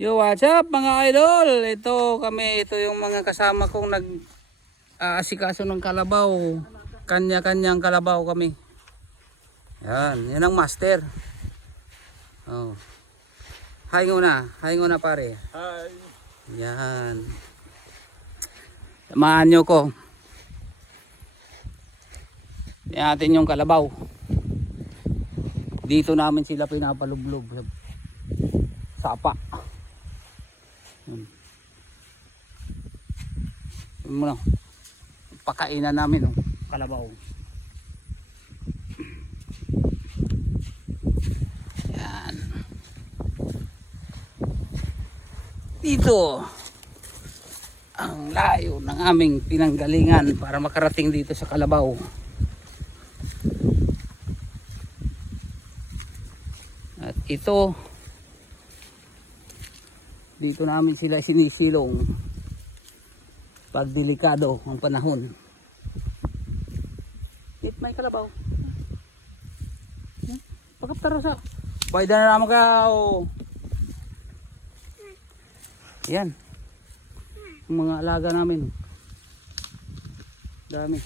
Yo, what's up mga idol? Ito yung mga kasama kong asikaso ng kalabaw. Kanya-kanyang kalabaw kami. Yan ang master. Oh. Hi muna pare. Hi. Yan. Samahan nyo ko. Yan natin yung kalabaw. Dito namin sila pinapalublog. Sapa. Muna pakainan namin kalabaw. Yan. Dito ang layo ng aming pinanggalingan para makarating dito sa kalabaw. At ito, dito namin sila sinisilong pag delikado ang panahon. May kalabaw. Pagkaptaro sa bayda na naman ka. Yan ang mga alaga namin. Dami.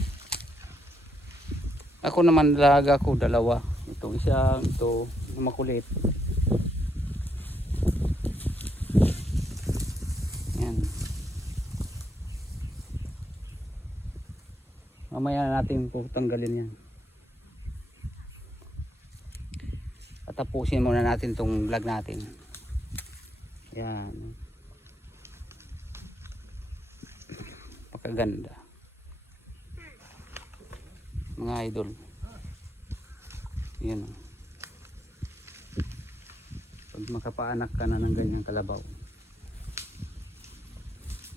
Ako naman alaga ko dalawa. Itong isa, ito makulit. Yan. Mamaya natin po tanggalin yan. At tapusin muna natin tong vlog natin. Yan. Pakaganda. Mga idol. Yan. Pag makapaanak ka na ng ganyang kalabaw.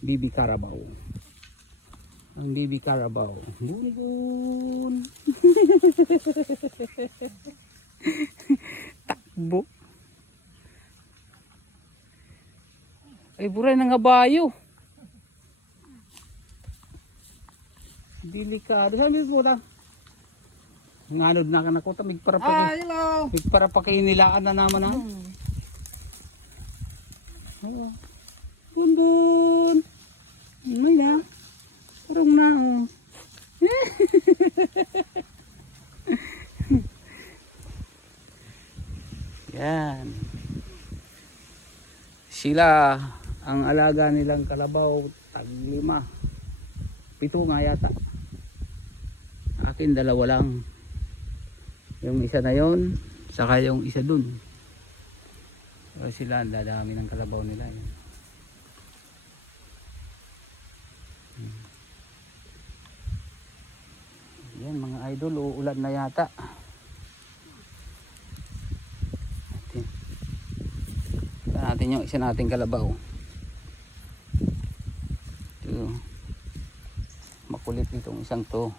Bibi Carabao. Ang Bibi Carabao. Gungun. Takbo. Ay buray ng abayo. Delikado. Sabi mo lang. Nganod na ka na ko. Hello. Para pakinilaan na naman ha. Bundun. May na. Kurong na Yan. Sila ang alaga nilang kalabaw, tag 5. 7 nga yata. Akin 2 lang. Yung isa na yon, saka yung isa dun. So sila ang dadami ng kalabaw nila. Yan mga idol, uulan na yata. Ito natin yung isa nating kalabaw. Ito. Makulit itong isang to.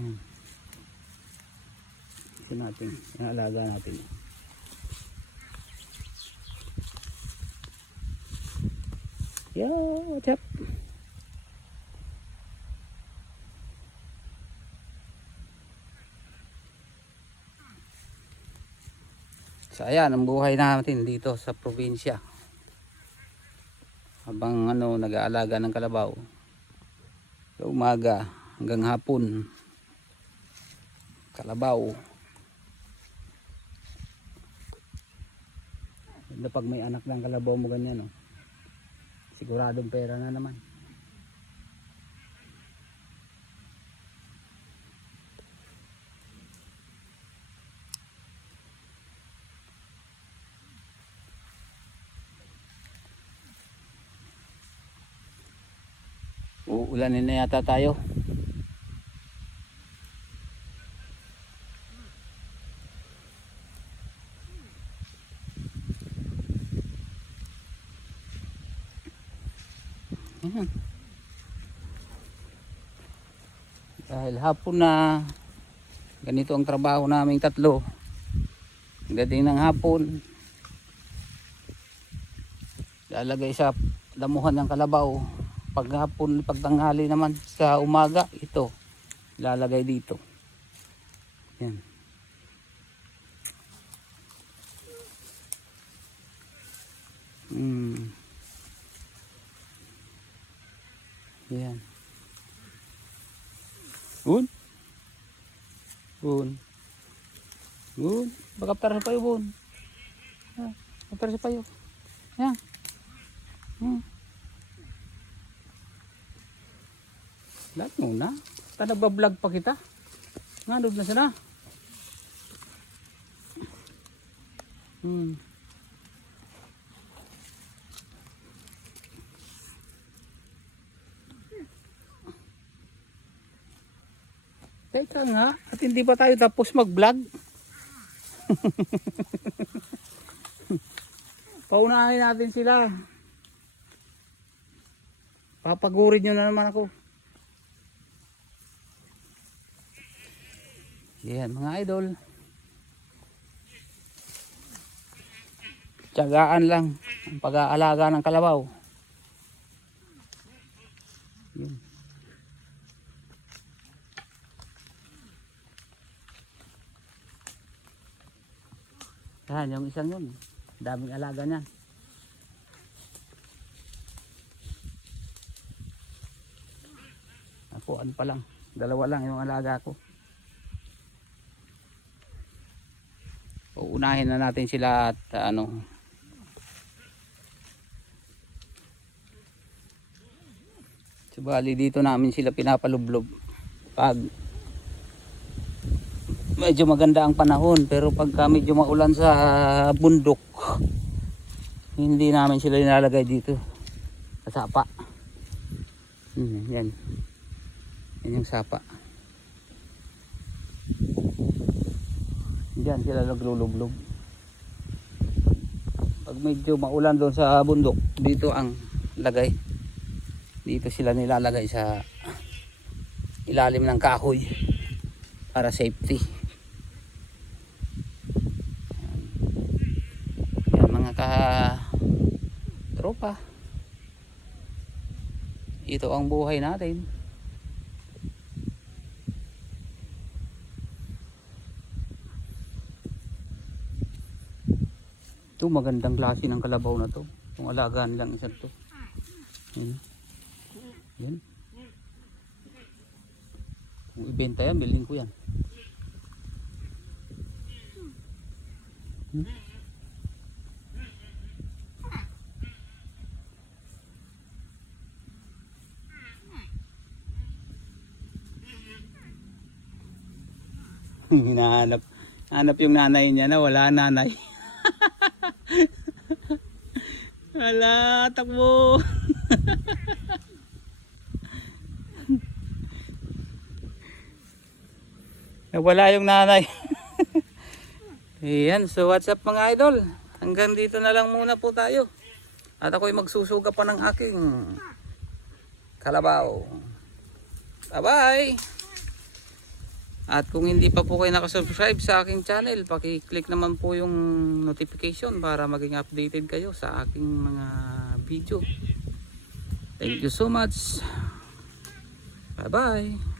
Yan. Isa natin, yung alaga natin. Yo, what's up? So ayan ang buhay natin dito sa probinsya. Habang nag-aalaga ng kalabaw. Sa umaga hanggang hapon. Kalabaw. Pag may anak ng kalabaw mo ganyan, siguradong pera na naman. Ulanin na yata tayo. Dahil hapon na, ganito ang trabaho naming 3. Dating ng hapon, lalagay sa damuhan ng kalabaw. Paghapon, pagtanghali naman sa umaga, ito lalagay dito. Yan. Yan. Bun. Bun. Bun. Bakaptar sa payo, bun. Bakaptar sa payo. Yan. Lahat muna. Nagbablog pa kita. Nga, doon na sana. Teka nga, at hindi pa tayo tapos mag-vlog. Paunahin natin sila. Papagurin nyo na naman ako. Yan mga idol. Tiyagaan lang ang pag-aalaga ng kalabaw. Yan. Yan yung isang yun. Daming alaga niyan. Ako ano pa lang. Dalawa lang yung alaga ko. Uunahin na natin sila at Bali dito namin sila pinapalublob pag medyo maganda ang panahon, pero pagka medyo maulan sa bundok hindi namin sila nilalagay dito sa sapa. Yan yung sapa, diyan sila naglulublob. Pag medyo maulan doon sa bundok, dito ang lagay. Dito sila nilalagay sa ilalim ng kahoy para safety. Yan mga tropa. Ito ang buhay natin. Ito magandang klase ng kalabaw na to. Kung alagaan lang isa to. Yan. Yan. Kung ibenta yan, bilhin ko yan. Hinahanap. Hanap yung nanay niya na wala nanay. Wala, takbo. Wala yung nanay. Ayan, so what's up mga idol? Hanggang dito na lang muna po tayo. At ako'y magsusuga pa ng aking kalabaw. Bye bye! At kung hindi pa po kayo nakasubscribe sa aking channel, paki-click naman po yung notification para maging updated kayo sa aking mga video. Thank you so much. Bye bye!